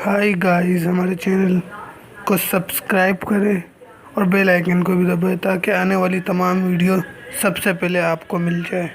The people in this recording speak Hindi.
हाय गाइस, हमारे चैनल को सब्सक्राइब करें और बेल आइकन को भी दबाएं ताकि आने वाली तमाम वीडियो सबसे पहले आपको मिल जाए।